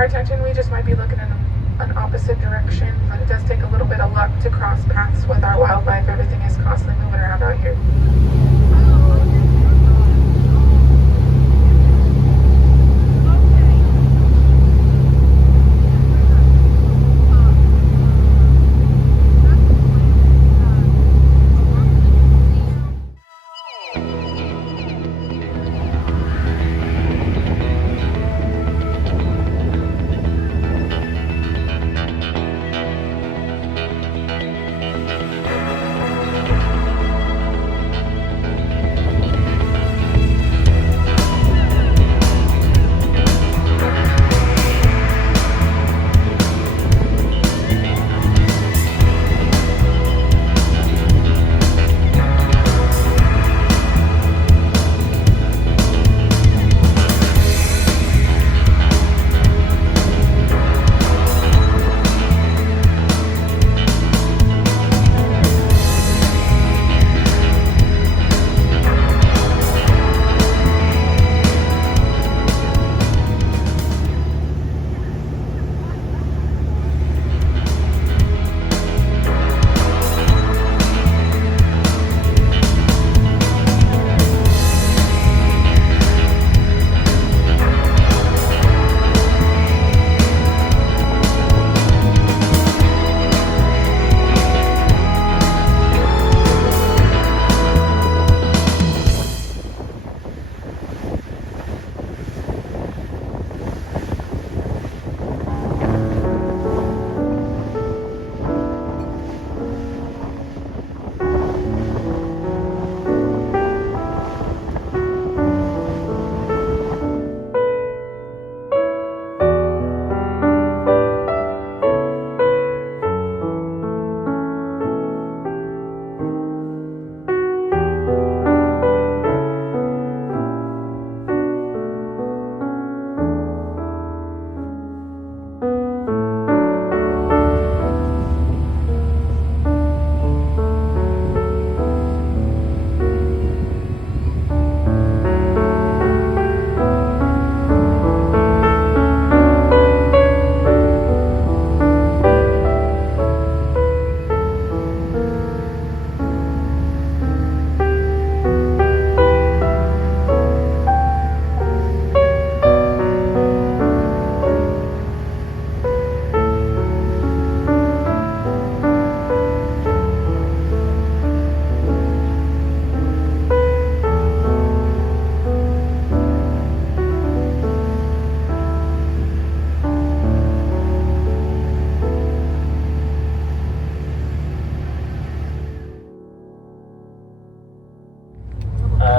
our attention. We just might be looking in an opposite direction, but it does take a little bit of luck to cross paths with our wildlife. Everything is constantly moving around out here.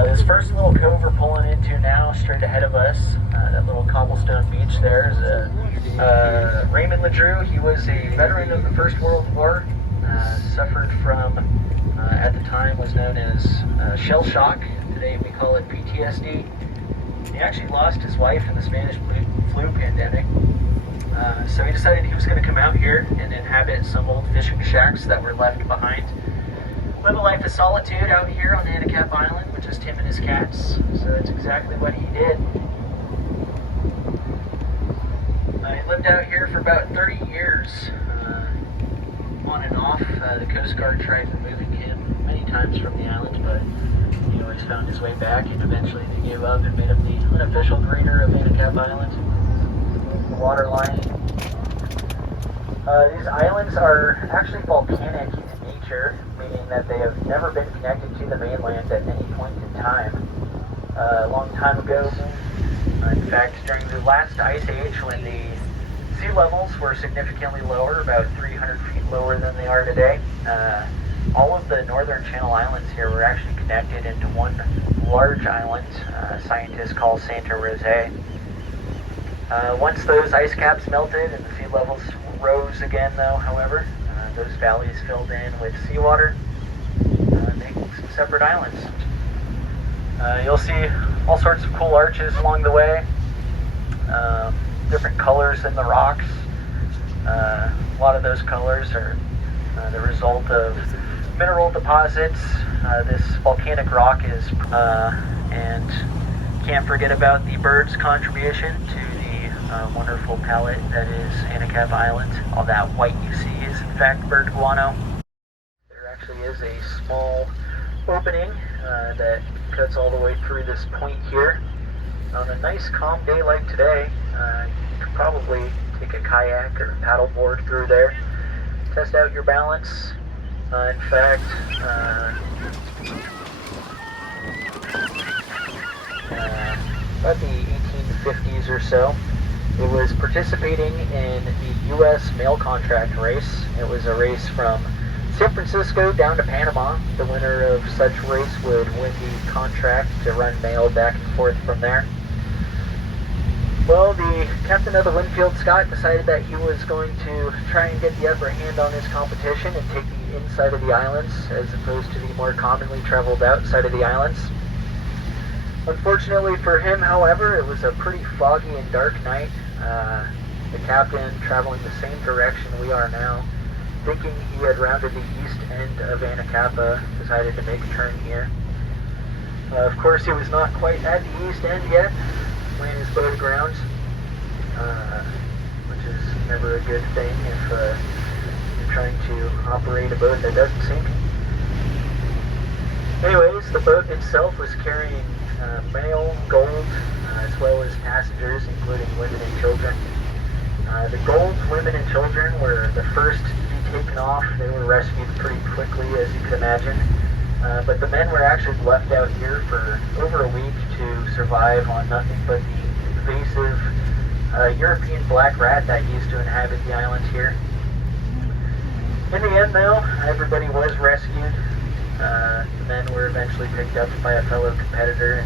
This first little cove we're pulling into now, straight ahead of us, that little cobblestone beach there, is Raymond LeDrew. He was a veteran of the First World War, suffered from, at the time, was known as shell shock. Today we call it PTSD. He actually lost his wife in the Spanish flu pandemic. So he decided he was going to come out here and inhabit some old fishing shacks that were left behind. Live a life of solitude out here on Anacapa Island with just him and his cats. So that's exactly what he did. He lived out here for about 30 years, on and off. The Coast Guard tried removing him many times from the island, but he always found his way back, and eventually they gave up and made him the unofficial greeter of Anacapa Island. The water line. These islands are actually volcanic in nature, meaning that they have never been connected to the mainland at any point in time. A long time ago, in fact, during the last ice age, when the sea levels were significantly lower, about 300 feet lower than they are today, all of the northern Channel Islands here were actually connected into one large island scientists call Santa Rosa. Once those ice caps melted and the sea levels rose again, though, however, those valleys filled in with seawater, making some separate islands. You'll see all sorts of cool arches along the way, different colors in the rocks. A lot of those colors are the result of mineral deposits. This volcanic rock is, and can't forget about the birds' contribution to the wonderful palette that is Anacapa Island. All that white you see is in fact bird guano. There actually is a small opening that cuts all the way through this point here. On a nice calm day like today, you could probably take a kayak or paddleboard through there, test out your balance. In fact, about the 1850s or so, it was participating in the U.S. mail contract race. It was a race from San Francisco down to Panama. The winner of such race would win the contract to run mail back and forth from there. Well, the captain of the Winfield Scott decided that he was going to try and get the upper hand on his competition and take the inside of the islands as opposed to the more commonly traveled outside of the islands. Unfortunately for him, however, it was a pretty foggy and dark night. The captain, traveling the same direction we are now, thinking he had rounded the east end of Anacapa, decided to make a turn here. Of course, he was not quite at the east end yet, laying his boat aground, which is never a good thing if you're trying to operate a boat that doesn't sink. Anyways, the boat itself was carrying mail, gold, as well as passengers, including women and children. The gold, women, and children were the first to be taken off. They were rescued pretty quickly, as you could imagine. But the men were actually left out here for over a week to survive on nothing but the invasive European black rat that used to inhabit the island here. In the end, though, everybody was rescued. The men were eventually picked up by a fellow competitor.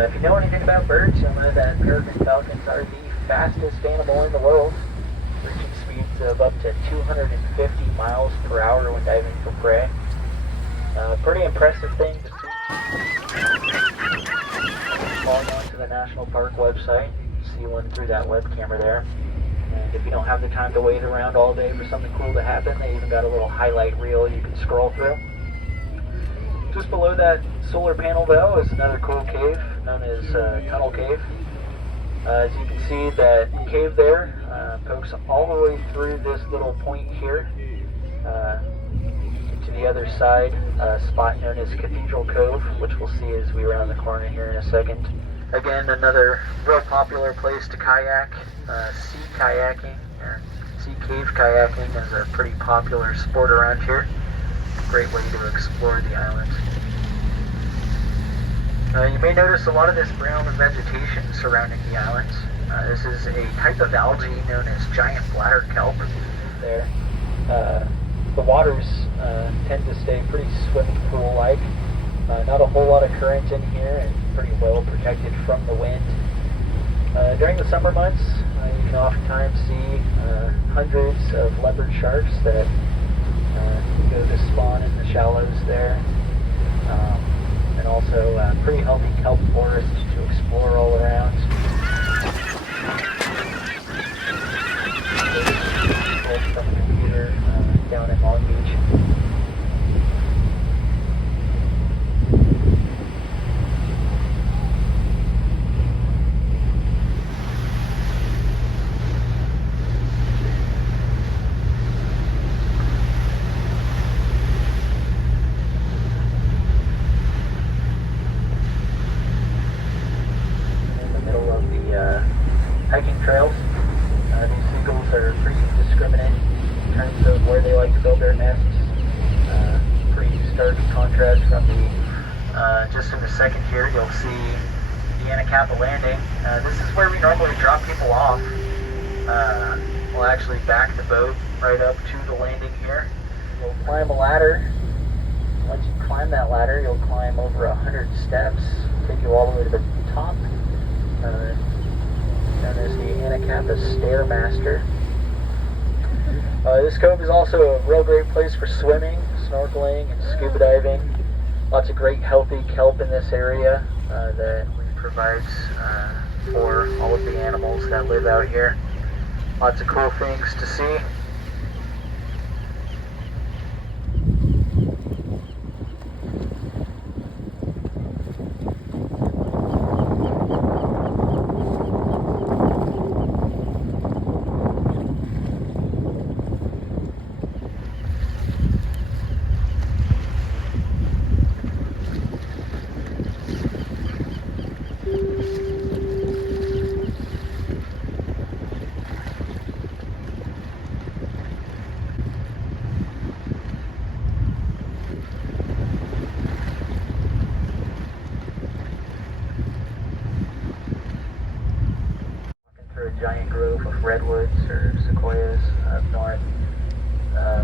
If you know anything about birds, you'll know that peregrine falcons are the fastest animal in the world, reaching speeds of up to 250 miles per hour when diving for prey. Pretty impressive thing to see. Log on to the National Park website, see one through that web camera there. And if you don't have the time to wait around all day for something cool to happen, they even got a little highlight reel you can scroll through. Just below that solar panel, though, is another cool cave known as Tunnel Cave. As you can see, that cave there pokes all the way through this little point here to the other side, a spot known as Cathedral Cove, which we'll see as we round the corner here in a second. Again, another real popular place to kayak. Sea kayaking, or sea cave kayaking, is a pretty popular sport around here. Great way to explore the island. You may notice a lot of this brown vegetation surrounding the island. This is a type of algae known as giant bladder kelp. There, the waters tend to stay pretty swimming pool-like. Not a whole lot of current in here, and pretty well protected from the wind. During the summer months, you can oftentimes see hundreds of leopard sharks that go to spawn in the shallows there. And also pretty healthy kelp forests to explore all around. From the computer down in Long Beach. Hiking trails. These seagulls are pretty indiscriminate in terms of where they like to build their nests. Pretty stark contrast from the, just in a second here, you'll see the Anacapa landing. This is where we normally drop people off. We'll actually back the boat right up to the landing here. You'll climb a ladder. Once you climb that ladder, you'll climb over 100 steps, take you all the way to the top. Known as the Anacapa Stairmaster. This cove is also a real great place for swimming, snorkeling, and scuba diving. Lots of great healthy kelp in this area that provides for all of the animals that live out here. Lots of cool things to see. A giant grove of redwoods or sequoias up north.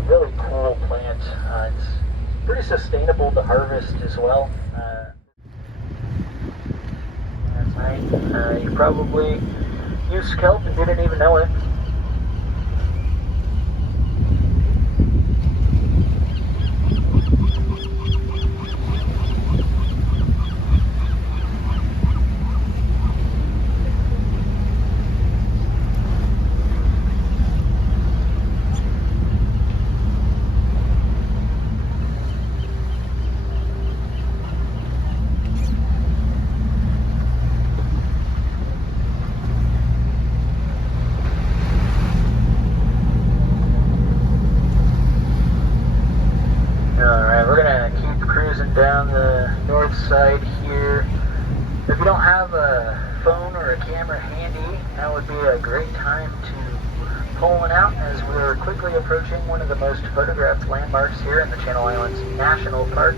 Really cool plant. It's pretty sustainable to harvest as well. Last night, you probably used kelp and didn't even know it. Alright, we're gonna keep cruising down the north side here. If you don't have a phone or a camera handy, that would be a great time to pull one out as we're quickly approaching one of the most photographed landmarks here in the Channel Islands National Park.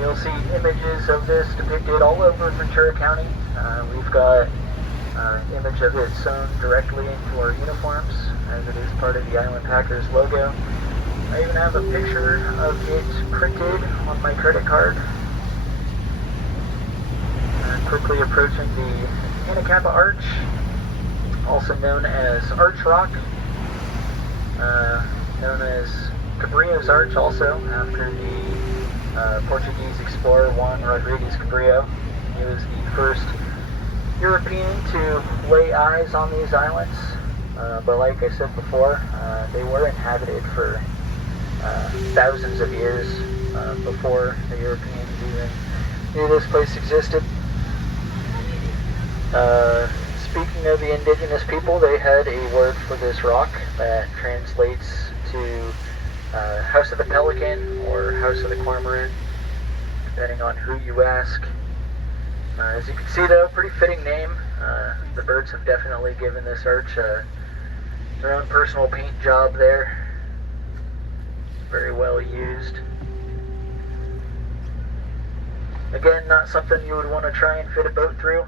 You'll see images of this depicted all over Ventura County. We've got an image of it sewn directly into our uniforms as it is part of the Island Packers logo. I even have a picture of it printed on my credit card. Quickly approaching the Anacapa Arch, also known as Arch Rock, known as Cabrillo's Arch also, after the Portuguese explorer Juan Rodrigues Cabrillo. He was the first European to lay eyes on these islands, but like I said before, they were inhabited for thousands of years before the Europeans even knew this place existed. Speaking of the indigenous people, they had a word for this rock that translates to House of the Pelican or House of the Cormorant, depending on who you ask. As you can see though, pretty fitting name. The birds have definitely given this arch their own personal paint job there. Very well used. Again, not something you would want to try and fit a boat through.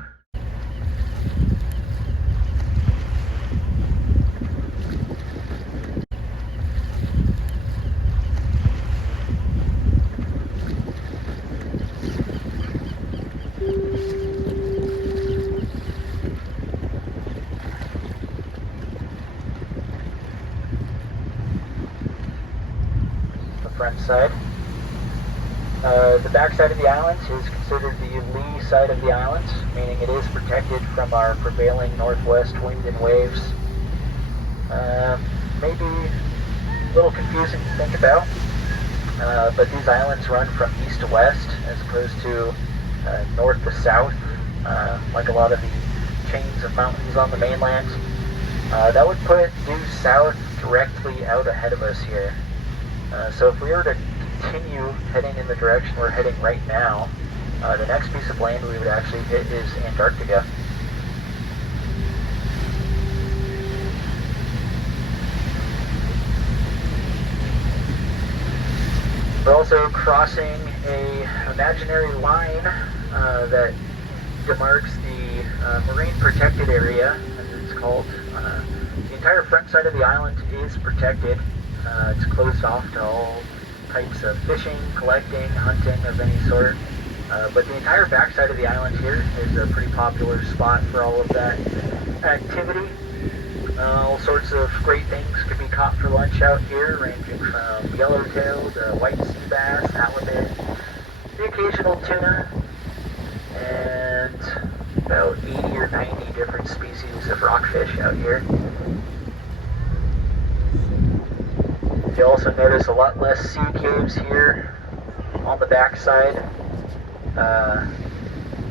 Front side. The back side of the island is considered the lee side of the island, meaning it is protected from our prevailing northwest wind and waves. Maybe a little confusing to think about, but these islands run from east to west as opposed to north to south, like a lot of the chains of mountains on the mainland. That would put due south directly out ahead of us here. So if we were to continue heading in the direction we're heading right now, the next piece of land we would actually hit is Antarctica. We're also crossing an imaginary line that demarks the marine protected area, as it's called. The entire front side of the island is protected. It's closed off to all types of fishing, collecting, hunting of any sort. But the entire backside of the island here is a pretty popular spot for all of that activity. All sorts of great things can be caught for lunch out here, ranging from yellowtail to white sea bass, halibut, the occasional tuna, and about 80 or 90 different species of rockfish out here. You also notice a lot less sea caves here on the backside.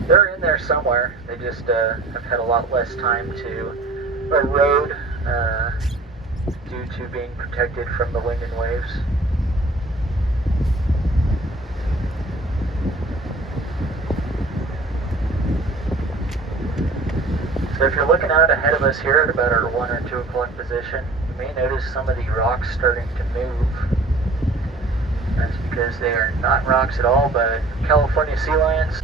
They're in there somewhere. They just have had a lot less time to erode due to being protected from the wind and waves. So if you're looking out ahead of us here at about our 1 or 2 o'clock position, you may notice some of the rocks starting to move. That's because they are not rocks at all, but California sea lions.